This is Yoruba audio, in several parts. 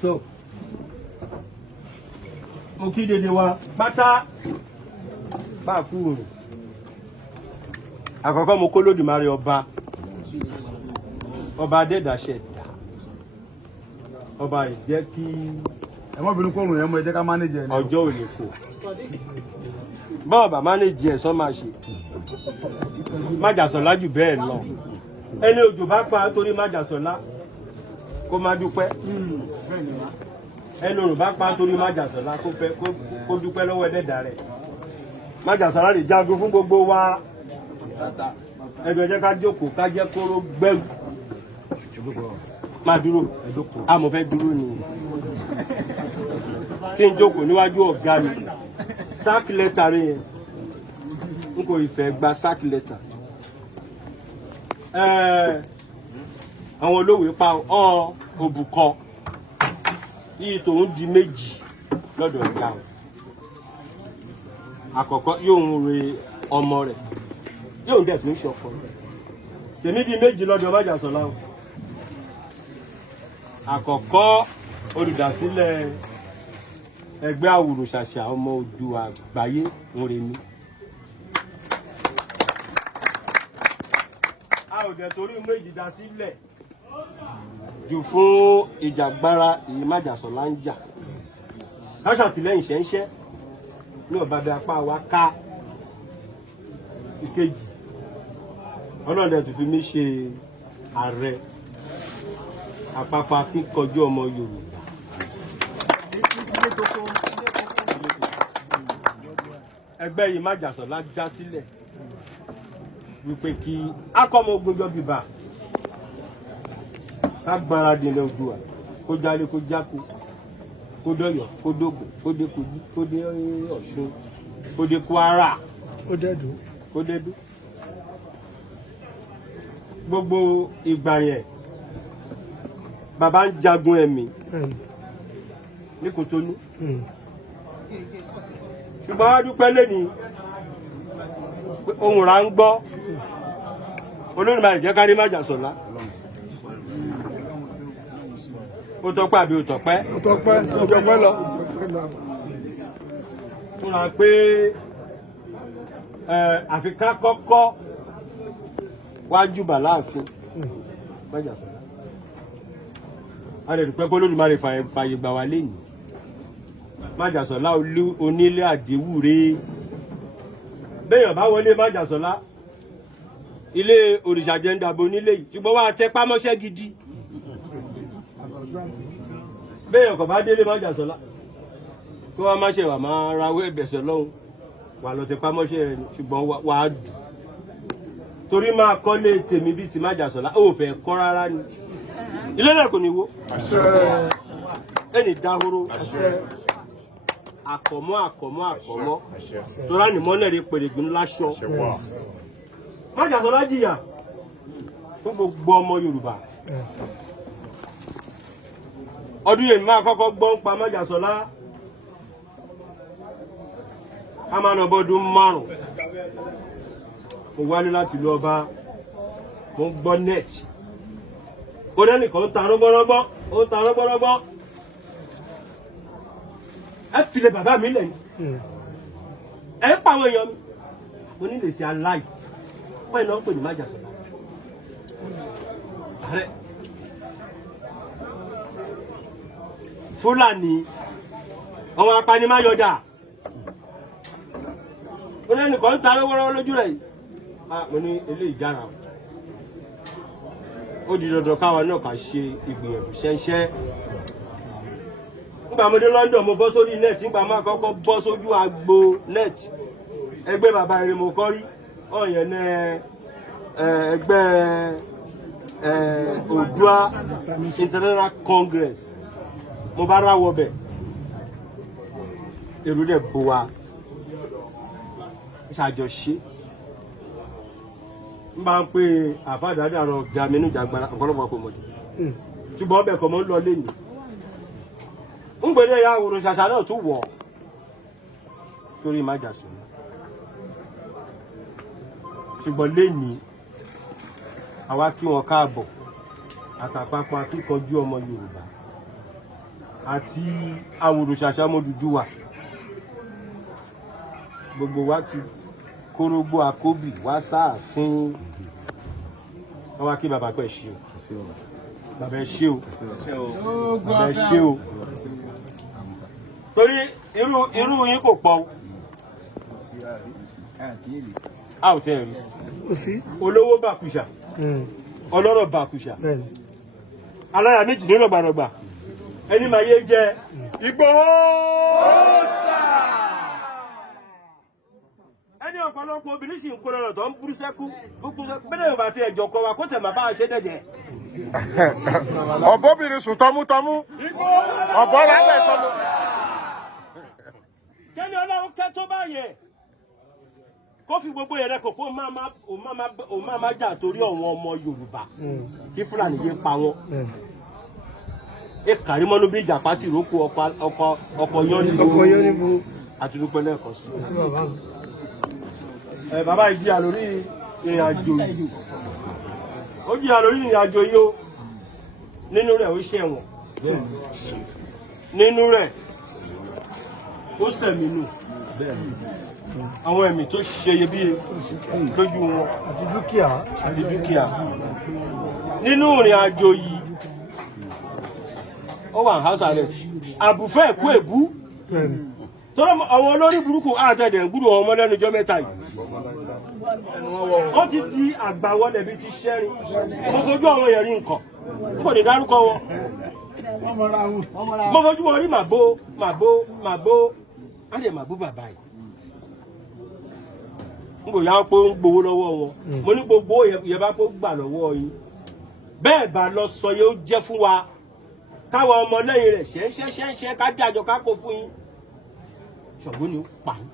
So, mo kí dédé wa pátá bá kú rò. Àkọ́kọ́ mo kó lódùmarè ọba adẹ́dàṣẹ̀dá ọba ìjẹ́ kí ẹ mọ́ bínú kóòrùn yẹn mọ́ ẹ jẹ́ ká mánéjì ẹ̀ ní ọjọ́ ò lè kó bọ́ọ̀bà mánéjì ẹ̀ sọ máa ṣe májàsọ̀lá jù bẹ́ẹ̀ lọ ẹni òjò bá pa torí májàsọ̀lá kó má dúpẹ́ ẹni òrùn bá pa torí májàsọ̀lá kó dúpẹ́ lọ́wọ́ ẹlẹ́dàá rẹ̀ májàsọ̀lá lè jagun fún gbogbo wa ẹgbẹ́ jẹ́ ká jókòó ká jẹ́ kóró gbẹ́rù máa dúró àmọ́ fẹ́ dúró ni kí n jókòó níwájú ọ̀gá mi sack letter rẹ̀ yẹn n kò ìfẹ́ gba sack letter àwọn olówó pa òbúkọ yìí tòun di méjì lọ́dọ̀ ìyá wọn àkọ́kọ́ yóò ń re ọmọ rẹ̀ yóò dẹ̀ fi ń ṣọ̀fọ̀ tèmi di méjì lọ́dọ̀ májàsọ̀lá o àkọ́kọ́ olùdásílẹ̀ ẹgbẹ́ àwòrò-ṣàṣà ọmọ Oòduà àgbáyé Mọ́remí a ò dẹ̀ torí méjì dá sílẹ̀ jù fún ìjàgbára èyí májàsọ̀lá ń jà káṣàtìlẹ́yìn ṣẹ́ńṣẹ́ ní ọ̀bàdàn apá wa ká ìkejì ọlọ́dẹ tó fi mí ṣe ààrẹ àpapọ̀ akíkanjú ọmọ Yorùbá ẹgbẹ́ yìí májàsọ̀lá dá sílẹ̀ wípé kí akọ́mọ ogun jọ bíbá ká gbáradì ilẹ̀ Oòduà kó jálé kó jákó kó dọ̀yọ̀ kó dógùn kó dé Kogi kó dé Ọ̀ṣun kó dé Kwara kó dẹ́dú gbogbo ìgbà yẹn bàbá ń jagun ẹ̀mí ní Kòtónú ṣùgbọ́n wá dúpẹ́ lẹ́ni ohun rà ń gbọ́ Olódùmarè jẹ́ ká rí májàsọ̀lá ó tọ́pẹ́ àbí ó tọ́pẹ́ lọ fún wa pé àfi ká kọ́kọ́ wájú bà láàfin májàsọ̀lá a lè dúpẹ́ pé Olódùmarè fàyè gbà wá lẹ́yìn májàsọ̀lá onílé àdéwúre béèyàn bá wọlé májàsọ̀lá ilé òrìṣà jẹ́ndàbọ̀ onílé yìí ṣùgbọ́n wá tẹ pámọ́ṣẹ́ gidi béèyàn kò bá délé májàsọ̀lá kó wá má ṣe wà máa rawọ́ ẹ̀bẹ̀sẹ̀ lọ́hùn wà lọ tẹ pámọ́ṣẹ́ rẹ̀ ṣùgbọ́n wà á dùn torí máa kọ́lé tèmi bíi ti májàsọ̀lá ó fẹ́ kọ́ rárá ni ilé náà kò ní wó ẹni dáhóró àkọ̀mọ́ tó rá ní mọ́nẹ̀rẹ́ pèrègùn láṣọ májàsọ̀lá jìyà fún gbogbo ọmọ Yorùbá ọdún yẹn máa kọ́kọ́ gbọ́ ń pa májàsọ̀lá a máa nà bọ́dún 5 mo wálé láti lọ bá mo ń gbọ́ net ó dẹ́nìkan ń ta rọ́gbọ́rọ́gbọ́ ẹ filẹ̀ bàbá mi lẹ́yìn ẹ ń pa àwọn èèyàn mi mo ní lè ṣe aláì wọ́n iná ń pè ní májàsọ̀lá ààrẹ Fúlàní àwọn apanimáyọ̀dà ó dẹ́nìkan ń ta rọ́gbọ́rọ́gbọ́ lójú rẹ̀ yìí mo ní eléyìí jára ó di dandan káwa náà ká ṣe ìgbìyànjú ṣẹ́ńṣẹ́ nígbà mo dé London mo bọ́ sórí net nígbà máa kọ́kọ́ bọ́ sójú agbo net ẹgbẹ́ bàbá eré mo kọ́ rí ọ̀yàn ní ẹgbẹ́ Oòduà International Congress mo bá ráwọ̀ bẹ̀ èrò dẹ̀ bò wá ṣàjọṣe n bá ń pè àfàdàdà rọ gàmínú jàgbára ọ̀pọ̀lọpọ̀ kò mọ̀dé ṣùgbọ́n ọbẹ̀ kọ̀ mọ́ ń lọ lẹ́nu ń gbèrè ya àwòrán-ṣàṣà náà tún wọ̀ torí májàsọ̀lá ṣùgbọ́n lẹ́ni àwa kí wọn káàbọ̀ àtàpapọ̀ akíkanjú ọmọ Yorùbá àti Awòrò-Ṣàṣà-Ọmọ-Odùduwà gbogbo wa ti kórógbó àkóbì wá sáàfin wọn wá kí bàbá pẹ̀ ṣe o bàbá ẹ ṣe o bàbá ẹ ṣe o torí irú yín kò pọ̀ a ò tẹ́ rí olówó bàkúṣà ọlọ́rọ̀ bàkúṣà aláya méjì nínú ọgbàdọgbà ẹni máa yé jẹ Ìgbòho ṣá ẹni ọ̀pọ̀lọpọ̀ obìnrin sì ń kó lọ́rọ̀ tó ń burú sẹ́kú bẹ́ẹ̀ yóò bá ti ẹ̀jọ̀ kọ wa kó tẹ̀ máa bá a ṣe dẹ̀dẹ̀. ọ̀bọ̀bìnrin sùn tọmútọmú ọ̀bọ̀ rálẹ̀ sọmọ. kẹ́ni ọlọ́run kẹ́ tó bá yẹ kó fi gbogbo yẹn rẹ kò kó o máa jà torí àwọn ọmọ Yorùbá kí Fúlàní yé pa wọn ẹ kàrí mọ́nú bí ìjà pátì ìrókò ọkọ̀ yánníbo àti dúpẹ́ lẹ́ẹ̀kan sí. Bàbá ìjìyà lórí ìrìnàjò yìí ó jìyà lórí ìrìnàjò yìí ó nínú rẹ̀ ó ṣẹ̀wọ̀n nínú rẹ̀ ó sẹ̀mínú àwọn ẹ̀mí tó ṣe iyebíye lójú wọn àti dúkìá nínú ìrìnàjò yìí ó wà house arrest àbùfẹ́ ẹ̀kú èbú tọ́lá àwọn olórí burúkú àtẹ̀dẹ̀ ń gbúdọ̀ ọmọ lẹ́nu ọjọ́ mẹ́ta yìí wọ́n ti di àgbàwọlẹ̀ bíi ti ṣẹ́rin mo fojú àwọn èèyàn rí nǹkan kò ní dárúkọ wọn mo fojú wọn rí màbó á lè màbó bàbá yìí n kò yá pé ń gbowó lọ́wọ́ wọn mo ní gbogbo yẹn bá kó gbà lọ́wọ́ yín bẹ́ẹ̀ bá lọ sọ yóò jẹ́ fún wa káwọn ọmọ lẹ́yìn rẹ̀ ṣẹ́ńṣẹ́ ká dájọ́ ká kó fún yín ṣọ̀gbọ́n ni ó pa yín.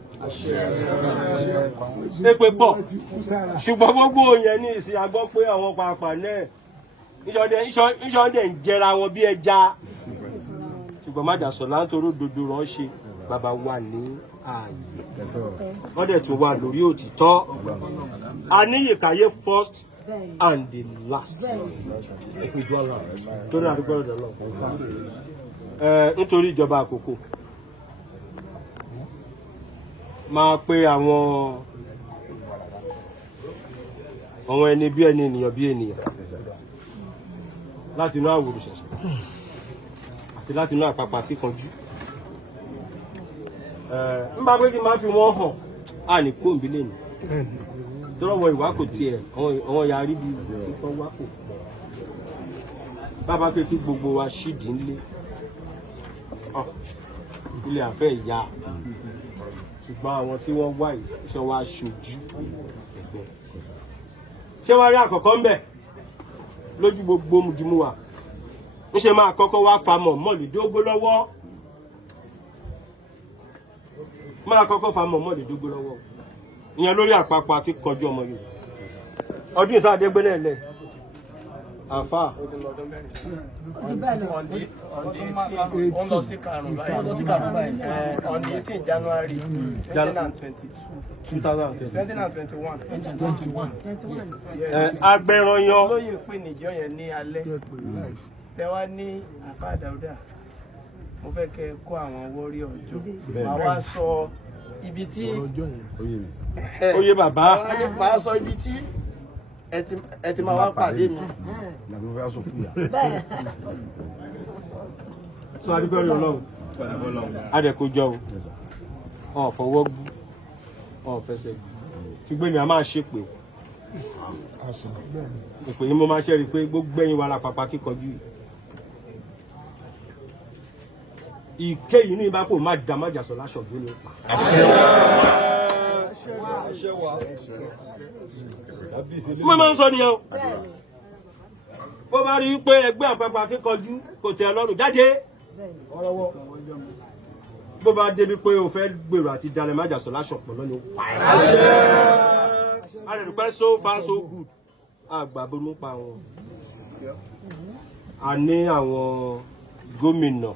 Èpè pọ̀ ṣùgbọ́n gbogbo yẹn ní ìsìn àgbọ́ pé àwọn pàápàá náà ìṣọ̀dẹ̀ ń jẹra wọn bí ẹja ṣùgbọ́n má dàsọ̀ láńtorí òdodo ránṣẹ́ bàbá wà ní ààyè wọ́n dẹ̀ tún wà lórí òtítọ́ Aníyìkáyé first and the last tó ní àdúgbò ọ̀dọ̀ lọ nítorí ìjọba àkókò máa pe àwọn ẹni bí ẹni ènìyàn bí ènìyàn láti inú Awòrò-Ṣàṣà àti láti inú Àpapọ̀ Akíkanjú ń bá pé kí n máa fi wọ́n hàn á ní kóńbí lẹ́nu tọ́rọ wọn ìwà kò tiẹ̀ àwọn yàrá bí kíkan wá kò bàbá pé kí gbogbo wa ṣídìí ńlé ilé àfẹ́ ìyá ṣùgbọ́n àwọn tí wọ́n wá yìí ṣe wá ṣojú ẹgbẹ́ ṣé wọ́n rí àkọ́kọ́ ńbẹ̀ lójú gbogbo mùdìmú wa ń ṣe máa kọ́kọ́ wá famọ̀ mọ́lẹ̀dógó lọ́wọ́ ìyẹn lórí Àpapọ̀ Akíkanjú ọmọ Yorùbá ọdún ìsáàdégbé náà lẹ̀ àfà on the 18th January 2021. agbẹ̀rànyàn olóyè pé nìjọ yẹn ní alẹ́ tẹ́wá ní àfà Dáúdà mo fẹ́ kẹ́ kó àwọn warrior ọjọ́ máa wá sọ ibi tí oyè bàbá máa sọ ibi tí ẹ ti máa wá pàdé mi. sọ adúgbò rí Ọlọ́run adẹ̀kọjọ́ o fọwọ́ gbú fẹsẹ̀ gbú ṣùgbọ́n èmi a máa ṣépè o ìpè yín mo máa ṣẹ́rí pé gbogbo ẹ̀yin wa l'Àpapọ̀ Akíkanjú ìké yìí ní ìbápò má dá má jà sọ láṣọ̀gbó ni ó pa. mo máa ń sọ nìyẹn o bó bá rí i pé ẹgbẹ́ Àpapọ̀ Akíkanjú kò tẹ́ ẹ lọ́rùn jáde bó bá débi pé o fẹ́ gbèrò àti dalẹ̀ má jà sọ láṣọ̀pọ̀ lọ́ni ó pa ẹ̀. a lè dúpẹ́ so far so good àgbà bó mú pa wọn. a ní àwọn gómìnà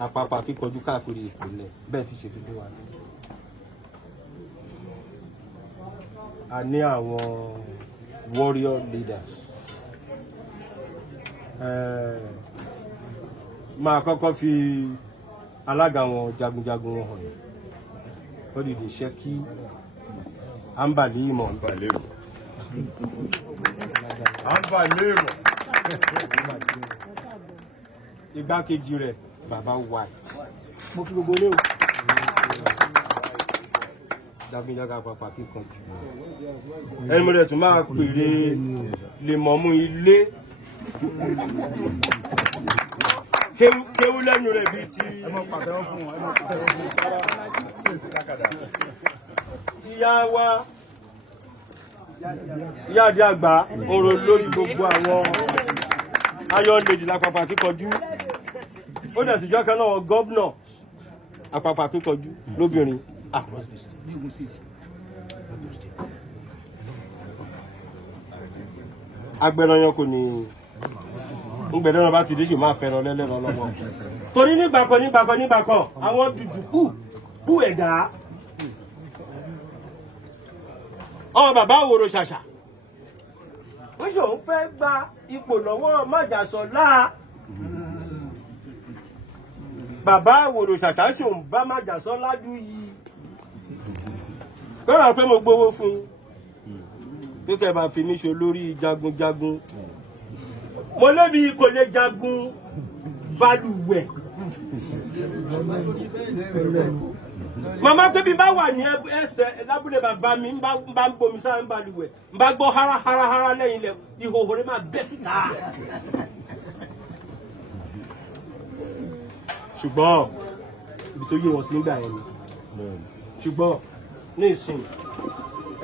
Àpapọ̀ Akíkanjú káàkiri ìpínlẹ̀ bẹ́ẹ̀ ti ṣe fi lé wa ní. a ní àwọn warrior leaders. Máa kọ́kọ́ fi alága wọn jagunjagun wọn hàn. Wọ́n dìde Ṣẹ́kí Ambali Ìmọ̀. Igbákejì rẹ̀ Baba White. Mo kí gbogbo léwu. Jagunjagun àpapà kíkan jù. Ẹni mo rẹ̀ tún máa pèrè lè mọ̀mú ilé. Kéwú lẹ́nu rẹ̀ bíi ti. Ìyá wa ìyá àdí àgbà ọ̀rọ̀ lórí gbogbo àwọn ayọ̀lẹ̀dì lápapà kíkọjú. Ó dẹ̀ síjọ́ kan náà gọ́vnà àpapà kíkọjú lóbìnrin. Agbẹ̀rànyàn kò ní ngbẹ̀dẹ̀ràn bá ti dé ṣe máa fẹ́ràn lẹ́lẹ́ràn lọ́wọ́. Torí nígbàkan àwọn dùdùkú kú ẹ̀dá. Ọmọ bàbá Àwòrò Ṣàṣà. Ó ṣòun fẹ́ gba ipò lọ́wọ́ Májàsọ́lá. Bàbá Àwòrò Ṣàṣà ṣòun bá Májàsọ́lá jú yìí. Kọ́ra pé mo gbowó fún yín. Pé kẹ́ bá fi mí ṣe olórí jagunjagun. Mo lébi kò lè jagun balùwẹ̀. Màmá pé bí bá wà ní ẹsẹ̀ lábúlé bàbá mi ń bá ń bomi sára ń balùwẹ̀ ń bá gbọ́ háráhárá lẹ́yìn ilẹ̀ ìhòòhò rẹ̀ máa bẹ́ síta. Ṣùgbọ́n ibi tó yé wọn sí nígbà yẹn ni. Ṣùgbọ́n ní ìsìn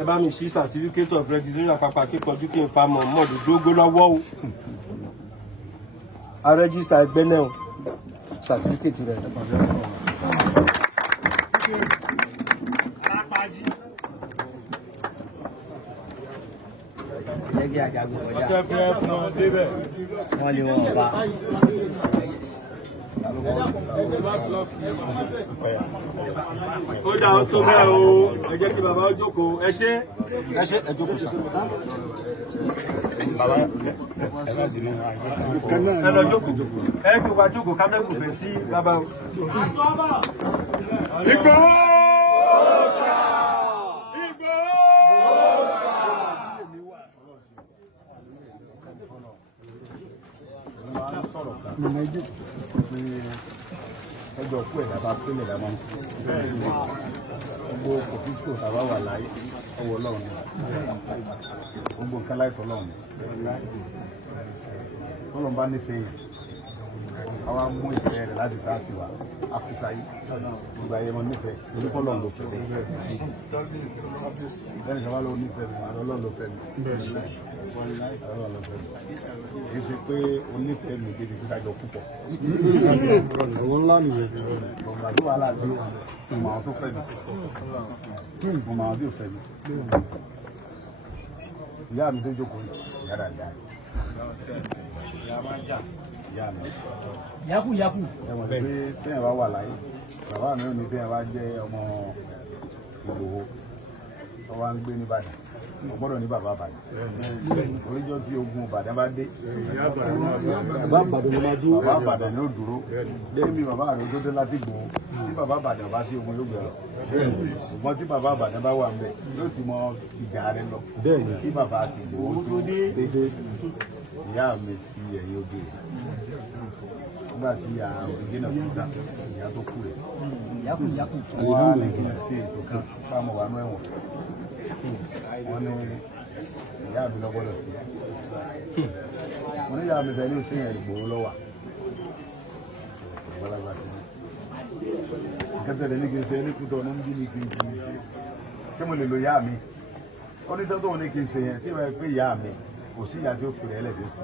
ẹ bá mi ṣí certificate of registration àpapà kíkanjú kí n fa Muhammad Dógó lọ́wọ́ o. A rẹ́gísítà ẹgbẹ́ náà certificate rẹ̀ Lẹ́gbẹ̀ẹ́ àjàgùn kọjá. Wọ́n lé wọn ọba. Ó dá ó tó bẹ́ẹ̀ o, ẹ jẹ́ kí bàbá ó jókòó, ẹ ṣé ẹ jókòó sá. Ẹ lọ jókòó, ẹ kí wá jókòó kátẹ́kù fẹ́ sí bàbá o. Ìgbòho! Ẹjọ́ kú ẹ̀dá bá pélé ẹ̀dá máa ń kú. Gbogbo kòkítò tàbá wà láyé ọwọ́ Ọlọ́run ni. Gbogbo nǹkan láìpẹ́ Ọlọ́run ni. Ọlọ́run bá nífẹ̀ẹ́ yẹn. Àwa mú ìfẹ́ rẹ̀ láti sáàtì wa. Àfisáyé. Gbogbo ayé wọn nífẹ̀ẹ́. Orúkọ Ọlọ́run ló fẹ́ mi. Lẹ́yìn kan wá ló nífẹ̀ẹ́ mi. Ọlọ́run ló fẹ́ mi. Ọlọ́run ló fẹ́ mi. Kì í ṣe pé onífẹ̀ẹ́ mi débi kíkà jọ púpọ̀. Àwọn ńlá nìyẹn. Ọ̀gá tó wà láàbí ọmọ àwọn tó fẹ́ mi. Ọmọ àwọn tí ò fẹ́ mi. Ìyá mi tó jókòó yàrá ìyá mi. Ìyá mi. Yaku. Ẹ̀wọ̀n pé téèyàn bá wà láyé, bàbá mi ò ní téèyàn bá jẹ́ ọmọ Ìgbòho, tó wá ń gbé ní Ìbàdàn. Mo gbọ́dọ̀ ní bàbá Ìbàdàn. Oríjọ́ tí ogun Ìbàdàn bá dé, bàbá Ìbàdàn ni ó dúró. Débi bàbá rẹ̀ tó dé láti Ìgbòho, tí bàbá Ìbàdàn bá sí ogun yóò gbẹ̀rọ. Ṣùgbọ́n tí bàbá Ìbàdàn bá wà ńbẹ̀, yóò ti mọ ìjà rẹ̀ lọ. Kí bàbá àti Ìgbòho tó dé, ìyá mi ti ẹ̀yìn oge rẹ̀. Nígbà tí òrìjínà fún dá, ìyá tó kú rẹ̀. Wọ́n á lè kí n ṣe ètò kan bá mo wà nú ẹ̀wọ̀n. Wọ́n ní ìyá mi lọ gbọ́dọ̀ sí. Wọ́n ní ìyá mi tẹ̀lé ó sèyàn Ìgbòho lọ́wà. Ìgbàlagbà sí mi. Ìkẹ́tẹ̀lẹ̀ ní kí n ṣe ní kútọ̀ ní bí ní kí n kì í ṣe. Ṣé mo lè lo ìyá mi? Ó ní tẹ́tọ̀ ní kí n ṣe yẹn tí wọ́n pé ìyá mi kò sí ìyá tí ó fèrè ẹlẹ́ tí ó sì.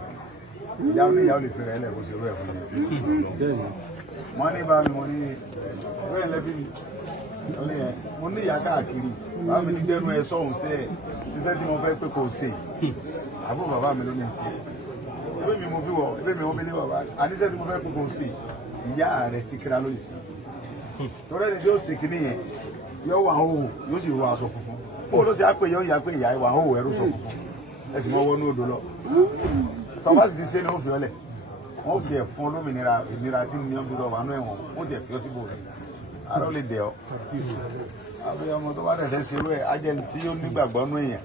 Ìyá oníyàwó lè fèrè ẹlẹ́ kó ṣe rú ẹ̀ fún mi. Wọ́n ní bá mi mo ní bẹ́ẹ̀ lẹ́bí mi. Mo ní ìyá káàkiri. Bàbá mi ní gbẹ́nu ẹ sọ́hùn sí ẹ̀. Iṣẹ́ tí mo fẹ́ pé kò ṣe. Àbúrò bàbá mi ló ní ṣe. Ebí mi mo bí wọ, ebí mi wọ́n mi ní bàbá. Àníṣẹ́ tí mo fẹ́ pé kò ṣe. Ìyá rẹ̀ sí kíra ló sì. Torí ẹni tí ó ṣe kíní yẹn, yóò wà hóhò, yóò sì wọ aṣọ funfun. ó ló ṣe àpè yọ ìyá pé ìyá ìwà òwò ẹrú sọ fún ẹ sì mọ wọnú odò lọ tọ́ba sì ti ṣe ni ó fi ọlẹ̀ wọ́n fi ẹ̀fọn olómìnira ìnira tí ní ọdún ọ̀wà náà ẹ̀wọ̀n wọ́n ti ẹ̀fí ọ síbò rẹ̀ ara ó lè dẹ̀ ọ́ àbúyọ ọmọ tó bá dẹ̀ fẹ́ ṣe irú ẹ̀ ajẹ́ tí ó nígbàgbọ́ nú èèyàn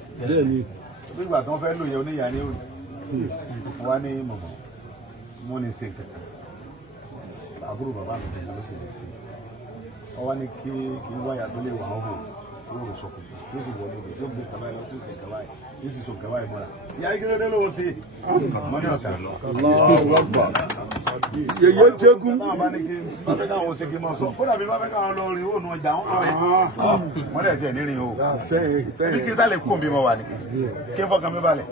nígbà tí wọ́n fẹ́ lò yẹn oníyà ní òní wọ́n á ní mọ̀mọ́ mo ní ṣe kankan àbúrò bàbá mi kìí ló ṣe lè ṣe ọwọ́ ní kí wáyà tó lè wà ó hò yóò rò sọkùn tí ó sì wọlé òde tí ó gbé kaba lọ tí ó sì kaba yìí tí ó sì so kaba yìí mọ́ra ìyá igi lóde ló ṣe mọ́ni ọ̀sán lọ. yèyé jégún. náà bá ní kí wọ́n fẹ́ káwọn ṣe kí n mọ̀ sọ kódà bí wọ́n fẹ́ káwọn lọ rí òònù ọjà wọn lọ yìí wọ́n lè tiẹ̀ nírin o bí kí n sálẹ̀ kó bí mo wà ní kí n fọkàn mi balẹ̀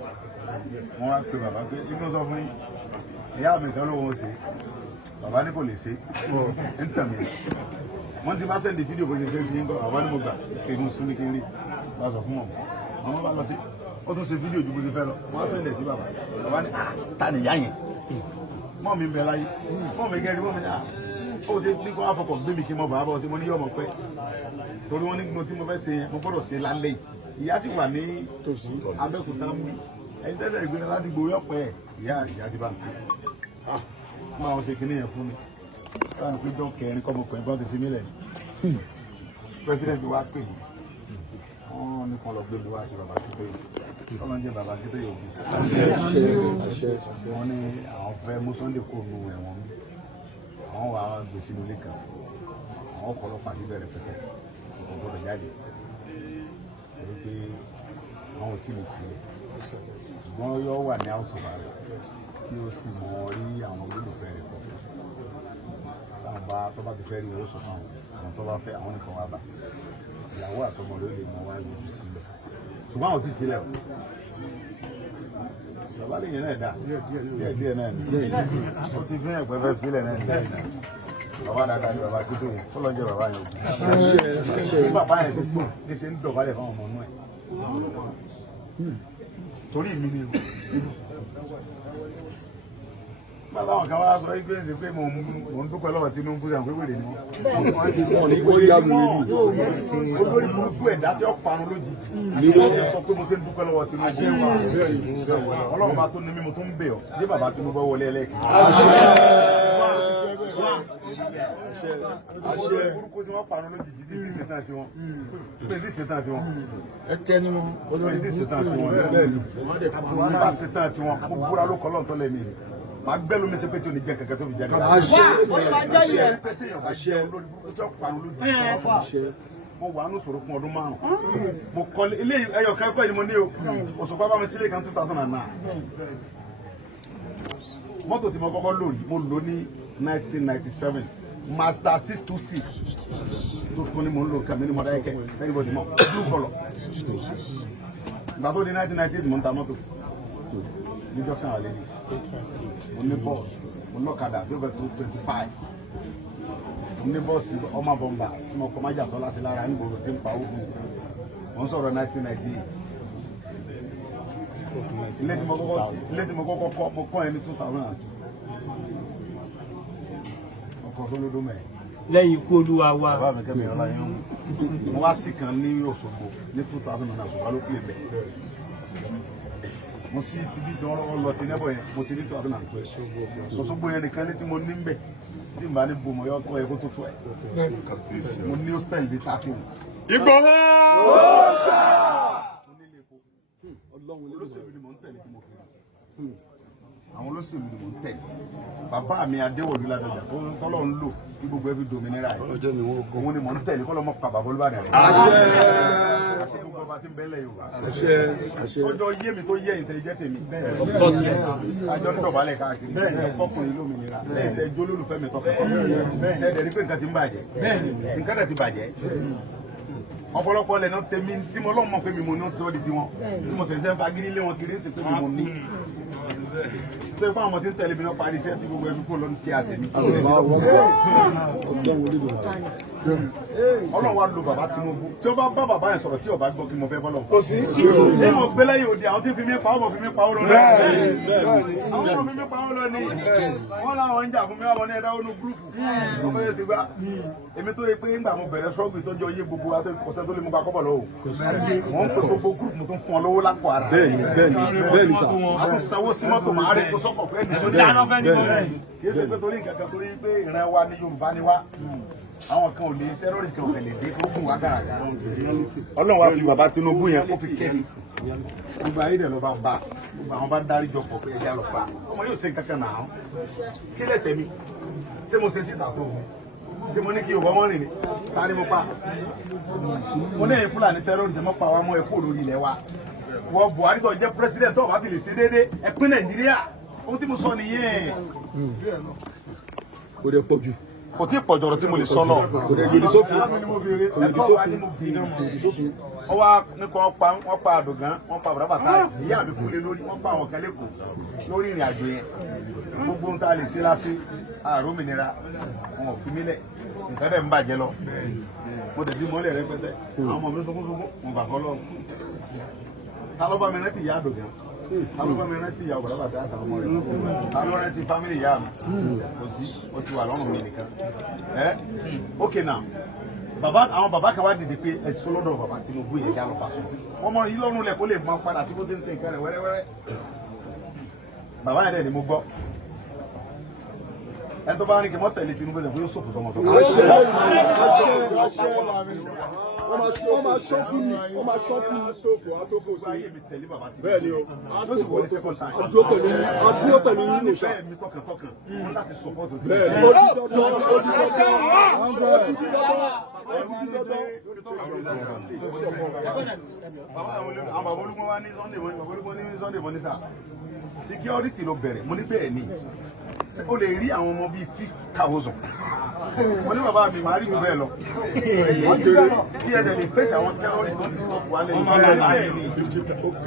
wọ́n wá pe bàbá pé inú sọ fún yín ìyá mi kan ló wọ́n ṣe bàbá ní kò lè ṣe ń tàn mí wọ́n ti bá sẹ́ndì fídíò bó ṣe ṣe sí ń kọ́ bàbá ní mo gbà ṣe inú sún ní kí n rí bá sọ fún wọn àwọn bá lọ sí ó tún ṣe fídíò ju bó ṣe fẹ́ lọ wọ́n á sẹ́ndì sí bàbá bàbá ní ta nìyá yẹn mọ́ mi bẹ̀ láyé mọ́ mi gẹ́rí mọ́ mi ní ó ṣe ní kó àfọkọ̀ gbé mi kí n mọ bàbá bọ́ sí mo ní yọ̀ mọ̀ pẹ́ torí wọ́n ní gbọ́n tí mo fẹ́ ṣe mo gbọ́dọ̀ ṣe lálẹ́ yìí ìyá sì wà ní tòsí Abẹ́òkúta mú ẹni tẹ́lẹ̀ ìgbéra láti gbowó ọ̀pẹ́ ìyá ti bá ń ṣe máa ń ṣe kinní yẹn fún mi láti pé jọ́ kẹrin kọ́mọkùnrin bá ti fi mí lẹ̀ ní president wa pè mí wọ́n ní kan lọ gbé mi wá àti bàbá tó pé ọmọ ń jẹ bàbá tó pé yòókù wọ́n ní àwọn fẹ́ mú Sunday kó nu ẹ̀wọ̀n mi àwọn wà á gbé sínú ilé kan àwọn ọkọ̀ ọlọ́pàá sí bẹ̀rẹ̀ pẹ̀tẹ́ ọkọ̀ gbọ́dọ̀ jáde torí pé àwọn ò tí ì fi ṣùgbọ́n yóò wà ní house of arrest kí ó sì mọ rí àwọn olólùfẹ́ rẹ̀ pọ̀ táwọn bá tó bá ti fẹ́ rí owó sọ fún àwọn tó bá fẹ́ àwọn nìkan wá bá ìyàwó àtọmọ ló lè mọ wá lójú sílẹ̀ ṣùgbọ́n àwọn tí ì filẹ̀ o bàbá lè yẹn náà dà díẹ̀ náà ni ó ti fi hàn pé fẹ́ filẹ̀ náà ni bàbá dáadáa ni bàbá kíkó yẹn tó lọ jẹ bàbá yẹn o bí bàbá yẹn ti tó ní ṣe ń dọ̀bálẹ̀ fún ọmọ náà torí mi ni bàbá àwọn kan wá sọ pé ṣe pé mo ń dúpẹ́ lọ́wọ́ Tinubu yàn pé wèrè ni wọ́n olórí burúkú ẹ̀dá tí ó parun lójijì ni wọ́n sọ pé mo ṣe ń dúpẹ́ lọ́wọ́ Tinubu ọlọ́run bá tó ní mímu tó ń bẹ̀ ọ́ bí bàbá Tinubu wọlé ẹlẹ́kẹ̀ẹ́ olórí burúkú tí wọ́n parun lójijì ní bí ṣetán tí wọ́n pé ní ṣetán tí wọ́n ẹ tẹ́ nínú olórí ní ṣetán tí wọ́n ní bá ṣetán tí wọ́n mo búra ló kọ́ lọ́ntọ́ lẹ́ni màá gbẹ́ lómi ṣe pé tí o ní jẹ́ kẹ̀kẹ́ tó fi jẹ́ kẹ̀kẹ́ mo wà nù sọ̀rọ̀ fún ọdún márùn-ún mo kọ́ ilé ẹyọ kẹ́kọ̀ọ́ yìí mo ní o Òṣùpá bá mi sílé kan 2009 mọ́tò tí mo kọ́kọ́ lò ní mo lò ní 1997 Mazda 626 tó tún ní mo ń lò kàmí ní mọ́tà ẹ̀kẹ́ anybody mọ́ blue colour ìgbà tó di 1998 mo ń ta mọ́tò ní junction wà lẹ́yìn mo ní bọ́ọ̀sì mo lọ́kadà tó fẹ́ tó 25 mo ní bọ́ọ̀sì ọmọ bọ́mbà tí mo kọ́ májà tọ́lá sí lára nígboro tí ń pa ogun mo ń sọ̀rọ̀ 1998 ilé tí mo kọ́kọ́ kọ́ mo kọ́ ẹ ní 2002 ọkọ̀ sólódó mẹ́ lẹ́yìn ikú olúwa wa bàbá mi kẹ́mi ọlá yẹn mo wá sí kan ní Òṣogbo ní 2000 Òṣogbo ló pè bẹ́ẹ̀ mo sí ti bí tí wọ́n lọ ti nẹ́bọ̀ yẹn mo ti ní 2012 Òṣogbo yẹn nìkan ní tí mo ní ń bẹ̀ tí n bá ní bo mo yọ ọkọ ẹ̀kọ́ tó tó ẹ̀ mo ní hostel bíi 30 wọn. Ìgbòho. olóṣèlú ni mò ń tẹ̀lé tí mo fi àwọn olóṣèlú ni mò ń tẹ̀lé bàbá mi Adéwọ̀lú Ládọjà tọ́lọ́ ń lò tí gbogbo ẹbí dominira yìí òun ni mò ń tẹ̀lé kọ́lọ́ mọ́ pa bàbá Olúbàdàn rẹ̀ àṣẹ gbogbo ọba tí ń bẹ́lẹ̀ Yorùbá ọjọ́ yé mi tó yẹ ìtẹ̀ jẹ́ tèmi àjọ ń dọ̀bálẹ̀ káàkiri ọkùnrin lómìnira ẹ̀ẹ́dẹ̀ jó lólùfẹ́ mi tọkàn ẹ̀ẹ́dẹ̀ ní pé nǹkan ti ń bàjẹ́ nǹkan dẹ̀ ti bàjẹ́ ọ̀pọ̀lọpọ̀ lẹ̀ náà tẹ̀mí tí mo lọ́mọ pé mi mo ní ó ti ọ́ di tiwọn tí mo sẹ̀sẹ̀ ń fagídí lé wọn kiri ń sì pé mi mo ní tó ipá àwọn tí ń tẹ̀lé mi náà parí iṣẹ́ tí gbogbo ẹbí kò lọ ní kí a tẹ̀mí. Ọlọ́run wa lo bàbá Tinubu tí ó bá bá bàbá yẹn sọ̀rọ̀ tí ó bá gbọ́ kí mo fẹ́ bọ́lọ̀. Kò sí. Ṣé mo gbé lẹ́yìn òde àwọn tí fi mí pa ọmọ fi mí pa ó lọ rẹ̀? Àwọn ọmọ fi mí pa ó lọ ni. Wọ́n láwọn ń jà fún mi àwọn ní ẹ̀dá onú gúrúùpù. Ọmọ yẹn sì gbá. Èmi tó yẹ pé ńgbà mo bẹ̀rẹ̀ ṣọ́ọ̀bù ìtọ́jú oyè gbogbo wa tó kọ̀ọ̀sẹ́ tó lè mú ká kọ́bọ̀ lọ́wọ́. Wọ́n ń pe gbogbo gúrúùpù tó ń fún ọ lówó lápò ara. Bẹ́ẹ̀ni sà. A tún sanwó sí mọ́tò màá rẹ̀ kó sọ́kọ̀ pé ẹni tó dáná fẹ́ ní bọ́ọ̀lù. Kì í ṣe pé torí nǹkan kan torí pé ìran wa ní Yorùbá ni wá. Àwọn kan ò lè terrorist kan ò lè dé tó kún wá gàràgà. Ọlọ́run wa fi bàbá Tinubu yẹn ó fi kéde. Gbogbo ayé dẹ̀ lọ bá bá gbogbo àwọn bá dárí jọ pọ̀ pé ẹja lọ pa. Ọmọ yóò ṣe kankan náà. Kí lẹ́sẹ̀ mi? Ṣé mo ṣe síta tó o? Ṣé mo ní kí Yorùbá mọ́ rìn ni? Ta ni mo pa? Mo ní ẹ̀yin Fúlàní terrorist mọ́ pa wá mọ́ ẹ kúrò lórí ilẹ̀ wa. Wọ́n Buhari tó jẹ́ president tó bá ti lè ṣe déédéé ẹ pín Nàìjíríà. Ohun tí mo sọ nìyẹn. Kò dé pọ̀ jù. Kò tí ì pọ̀ jọ̀rọ̀ tí mo lè sọ náà. Kò dé lòdì sófin. Wọ́n wá nípa wọ́n pa Àdògán, wọ́n pa Bàbá ìyá mi kúlé lórí, wọ́n pa àwọn kan lẹ́kọ̀ọ́ lórí ìrìn àjò yẹn. Gbogbo ohun tá a lè ṣe lásì, ààrùn òmìnira, wọn ò fi mílẹ̀, nǹkan dẹ̀ ń bàjẹ́ lọ. Mo tẹ̀sí mọ́lẹ̀ rẹpẹtẹ, àwọn ọmọ mi sunkún, mo bà fọ́ lọ́rùn. Ta ló bá mi rántí ìyá Àdògán? Ta ló bá mi rántí ìyá Bàbá àtàwọn ọmọ rẹ̀? Ta ló rántí fámìlì ìyá mi? Kò sí, ó ti wà lọ́rùn mi nìkan. Okay now. Àwọn bàbá kan wá dìde pé ẹ̀sìn fọlọ́dọ̀ bàbá Tinubu yẹn já lọ bá sọ. Ọmọ yìí lọ́rùn lẹ̀ kó lè máa padà tí bó ṣe ń ṣe nǹkan rẹ̀ wẹ́rẹ́wẹ́rẹ́. Bàbá yẹn dẹ̀ ni mo gbọ́. Ẹ tó bá ní kí n mọ́ tẹ̀lé Tinubu lẹ̀ kó yóò sòfò tọmọtọ. Wọ́n máa ṣọ́kù ni, wọ́n máa ṣọ́kù ni sófò àtòfò sí. Bẹ́ẹ̀ ni o, àdúró pẹ̀lú yín nìṣá. Bẹ́ẹ̀ mi tọkàntọkàn, wọ́n láti sọ̀pọ̀tò tí Bẹ́ẹ̀ ni, ó ti dandan. Àwọn bàbá olúgbọ́n wá ní Sunday Bonisa. Security ló bẹ̀rẹ̀, mo ní bẹ́ẹ̀ ni. O lè rí àwọn ọmọ bíi 50,000. Mo ní bàbá mi máa rí jù bẹ́ẹ̀ lọ. Tí ẹ dẹ̀ lè fèsì àwọn terrorist tó ń stop wa lẹ́yìn bẹ́ẹ̀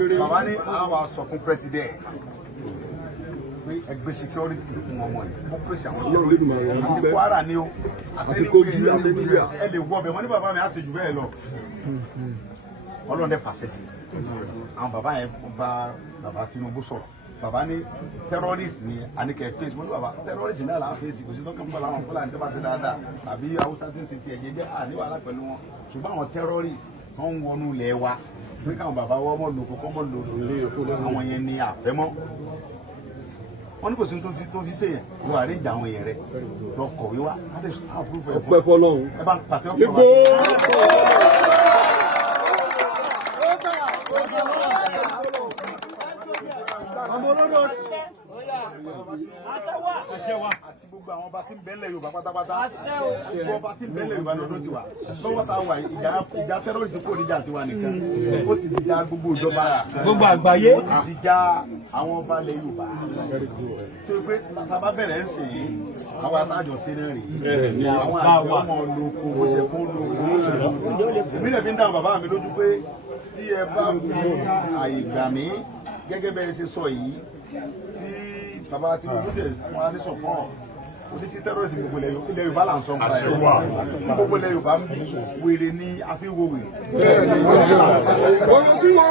ni. Bàbá ní àwa sọ fún president pé ẹgbẹ́ security fún ọmọ yìí. Mo fèsì àwọn terrorist àti Kwara ni o. Àti Kogi láti Libya. Ẹ lè wọ ọbẹ̀, mo ní bàbá mi á ṣe jù bẹ́ẹ̀ lọ. Ọlọ́run dẹ̀ fàṣẹ sí. Àwọn bàbá yẹn bá bàbá Tinubu sọ̀rọ̀. Bàbá ní terrorist ni àníkẹ́ face mo ní bàbá terrorist náà làá face kò sí tó kẹ́kọ̀ọ́ làwọn Fúlàní tó bá ti dáadáa àbí Haúsá tí ń ṣe tiẹ̀ jẹ́jẹ́ àníwàlá pẹ̀lú wọn ṣùgbọ́n àwọn terrorist tó ń wọnú ilẹ̀ wa pé káwọn bàbá wọ́n mọ̀ lò kókó mọ̀ lò àwọn yẹn ni àfẹ́mọ́ wọ́n ní kò sí tó fi ṣe yẹn wọ́n àríjà àwọn yẹn rẹ̀ lọ kọ̀wé wá ọpẹ́ fọ́lọ́run. ẹ bá ń pàtẹ́ ọ̀pọ̀ àti gbogbo àwọn ọba tí ń bẹ́lẹ̀ Yorùbá pátápátá gbogbo ọba tí ń bẹ́lẹ̀ Yorùbá lọ́dún tiwa lọ́wọ́ tá a wà ìjà terrorist kò níjà tiwa nìkan ó ti dìjà gbogbo ìjọba gbogbo àgbáyé ó ti dìjà àwọn ọba ilẹ̀ Yorùbá tó pé tàbá bẹ̀rẹ̀ ń sìn yìí àwọn atájọ sí náà rèé àwọn àgbẹ̀ ọmọ olóko ó ṣe fún olóko èmi lè fi ń dáhùn bàbá mi lójú pé tí ẹ bá fi àyè gbà mí gẹ́gẹ́ bẹ́ẹ̀ ṣe sọ yìí tí bàbá tí mo ṣe wọn á ní sọ̀pọ̀ oníṣí tẹ́rọ̀sì gbogbo ilẹ̀ Yorùbá là ń sọ nípa ẹ̀ gbogbo ilẹ̀ Yorùbá ń bí wèrè ní àfihàn wèrè. Ọ̀rọ̀ sí wọn.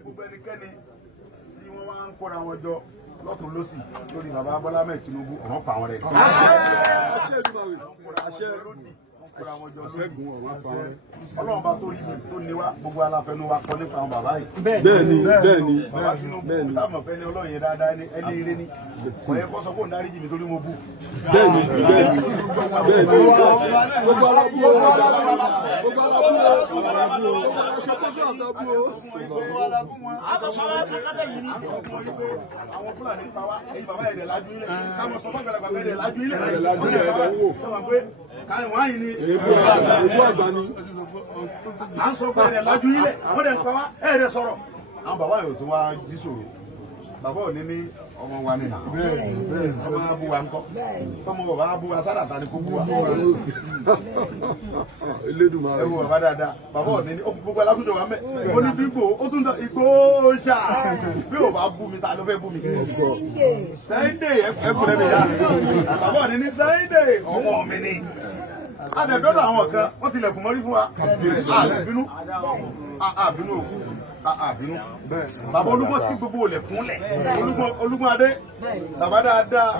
Gbogbo ẹnikẹ́ni tí wọ́n wá ń kóra wọn jọ lọ́tún lọ́sì lórí bàbá Bọ́lá Ahmed Tinubu ọ̀rọ̀ pa àwọn rẹ̀. Ọlọ́run bá tó rí mi tó ní wá gbogbo aláfẹnú wa kọ nípa àwọn bàbá yìí. Bẹ́ẹ̀ni. Bàbá Tinubu táwọn ọ̀fẹ́ ni Ọlọ́run yẹn dáadáa ẹni ire ni. Kò yẹ kó sọ pé òun dárí jì mí torí mo bú. Bẹ́ẹ̀ni. Gbogbo alábúrò. Àwọn Fúlàní pa wá èyí bàbá ẹ̀rẹ̀ lájú ilẹ̀ káwọn sọ fọ́gbẹ̀rẹ̀ bàbá ẹ̀rẹ̀ lájú ilẹ̀ sọ́wọ́n pé káyọ̀ wáyé ni Èébú àgbà ni. à ń sọ pé ẹ̀rẹ̀ lájú ilẹ̀ àwọn ẹ̀rẹ̀ pa wá ẹ̀rẹ̀ sọ̀rọ̀ àwọn bàbá yóò tún wá jí sòrò bàbá ò ní ní ọmọ wa nínú ọmọ abu wa ńkọ́ tọmọ bàbá abu wa sára ta ni kó bu wa. Elédùmarè. ẹ wo bàbá dáadáa bàbá òní ní gbogbo alákùnjọ wa mẹ ìbò ní bígbò ó tún sọ ìgbò ṣá bí ò bá bú mi ta ló fẹ́ bú mi. Sunday ẹkùnrin mi yá bàbá òní ní Sunday ọmọ mi ni adẹ̀dọ́dọ̀ àwọn kan wọ́n tilẹ̀kùn mọ́rí fún wa àbínú àbínú àbínú bàbá Olúgbọ́n sí gbogbo olẹ̀kúnlẹ̀ Olúgbọ́n adé bàbá dáadáa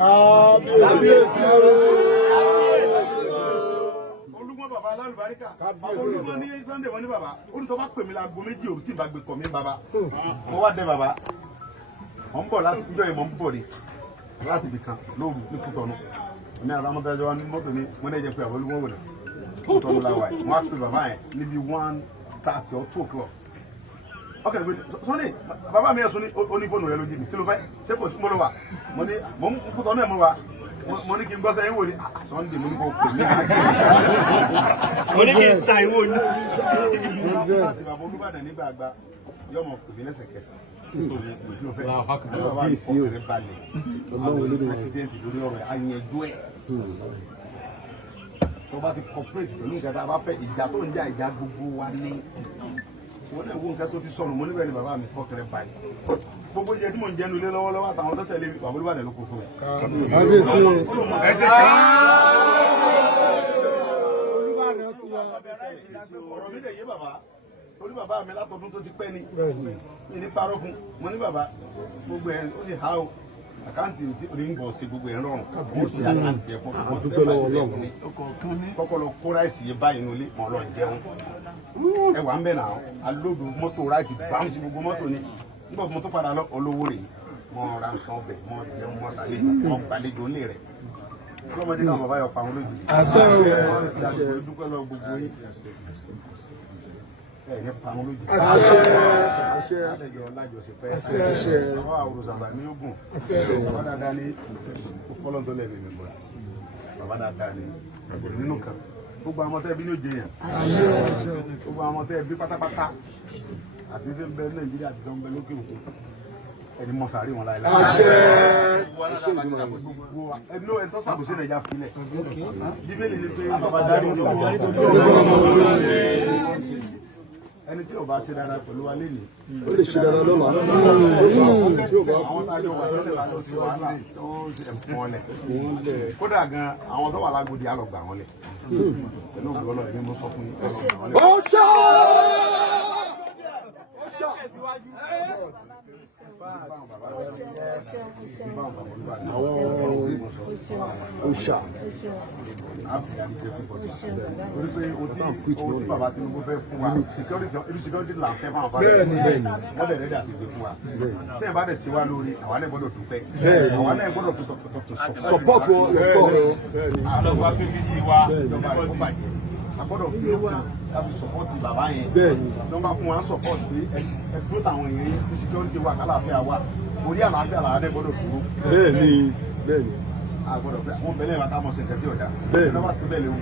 Olúgbọ́n bàbá alálùbáríkà bàbá Olúgbọ́n ní Sunday wọn ní bàbá olùtọ́ bá pè mí láago méjì òru tí n bá gbé kọ̀ mí bàbá mo wá dé bàbá mọ̀ ń bọ̀ láti ìjọ yìí mọ̀ ń bọ̀ ni láti ibìkan lóru ní Kútọ̀nù ní àtàmọ́tàjọ́ wa ní mọ́tò ní wọ́n lè jẹ́ pé àwọn Olúgbọ́n wò ní Kútọ̀nù láwa yìí wọ́n á pè bàbá yẹn níbi 1:30 or 2 o'clock. Okay, Sunday bàbá mi ẹ̀sùn ní onífóònù rẹ lójú mi kí ló fẹ́ ṣé kò sí mo lọ wà mo ní mo ń Kútọ̀nù ẹ̀ mo wà mo ní kí n gbọ́sẹ̀ yín wò ní Sunday mo ní kò pè mí mo ní kí n sa ìwò ní. láti bàbá Olúbàdàn nígbà àgbà yọmọ pè mí lẹ́sẹ̀kẹsẹ̀ president lórí ọ̀rọ̀ ayẹyẹjú ẹ̀ tó bá ti cooperate pẹ̀lú nǹkan tá a bá fẹ́ ìjà tó ń jà ìjà gbogbo wa ní wọ́n lè wo nǹkan tó ti sọnù mo níbẹ̀ ni bàbá mi kọ́ kẹrẹ báyìí gbogbo ìjẹ tí mò ń jẹnu ilé lọ́wọ́lọ́wọ́ àtàwọn tó tẹ̀lé bàbá Olúbàdàn ló kó fún mi. ọ̀rọ̀ mi lè yé bàbá torí bàbá mi látọdún tó ti pẹ́ ni mi ní parọ́ fún mo ní bàbá gbogbo ẹ̀ ó sì há o àkáǹtì tí o ní ń bọ̀ sí gbogbo ẹ̀ rọrùn ó sì àkáǹtì ẹ̀ fún kọ́kọ́ lọ kó ráìsì yé báyìí nílé mọ́ lọ jẹun ẹ wà ń bẹ̀ náà alóòdù mọ́tò ráìsì báwọn sí gbogbo mọ́tò ni nígbà tí mo tó padà lọ olówó rèé mọ́ ra nǹkan ọbẹ̀ mọ́ jẹun mọ́ sàlejò mọ́ gbàlejò ńlẹ̀ rẹ̀ ọlọ́mọdé náà bàbá yọ pa wọn lójú dúpẹ́ lọ gbogbo yín ní pamọ́ lójú. Àlejò ọlájọsí fẹ́. Àwọn àwòrán ní ogun. Bàbá dáadáa ní fọlọ́n tó lẹ́ẹ̀mí mi bọ̀rọ̀. Bàbá dáadáa ní nínú kan. Gbogbo àwọn ọmọọtẹ́ bí ní òjè yẹn. Gbogbo àwọn ọmọọtẹ́ bí pátápátá. Àti tí ń bẹ Nàìjíríà àti tí ń bẹ lókè òkun. Ẹni mọ sàárì wọn láyé láyé. Ẹni ló ẹni tó sàbòsí Nàìjíríà filẹ̀. Bíbélì ni pé bàbá dárí ní ọ̀wọ́ ẹni tí o bá ṣe dáadáa pẹ̀lú wa lẹ́nu ó lè ṣe dáadáa lọ́la àwọn tá a jọ wà lọ́lẹ̀ bá lọ sí wàhálà tó ṣe fún wọn lẹ̀ kódà gan àwọn tó wà lágodi á lọ gbà wọn lẹ̀ pẹ̀lú òbí ọlọ́ọ̀ ẹni mo sọ fún yín á lọ gbà wọn lẹ̀. Torí pé o tí bàbá Tinubu fẹ́ fún wa security là ń fẹ́ fún àwọn bàbá rẹ̀ wọ́n lè rẹ́dí àti gbé fún wa tẹ́yìn bá dẹ̀ sí wa lórí àwa náà gbọ́dọ̀ dúpẹ́ àwa náà gbọ́dọ̀ fi tọkàntọkàn support wọn àlọ́gbà PVC wa ìjọba rẹ̀ kó bàjẹ́ àgbọ́dọ̀ fi láti support bàbá yẹn tó ń bá fún wa support pé ẹgbẹ́ táwọn èèyàn yẹn security wa kálàáfíà wa orí àlàáfíà làwọn náà gbọ́dọ̀ dúró. Bẹ́ẹ̀ni àgbọ́dọ̀ pé àwọn bẹ̀rẹ̀ wa ká mọ̀ sí nǹkan tí ọ̀dà bẹ́ẹ̀ ni wọ́n bá síbẹ̀ léwu.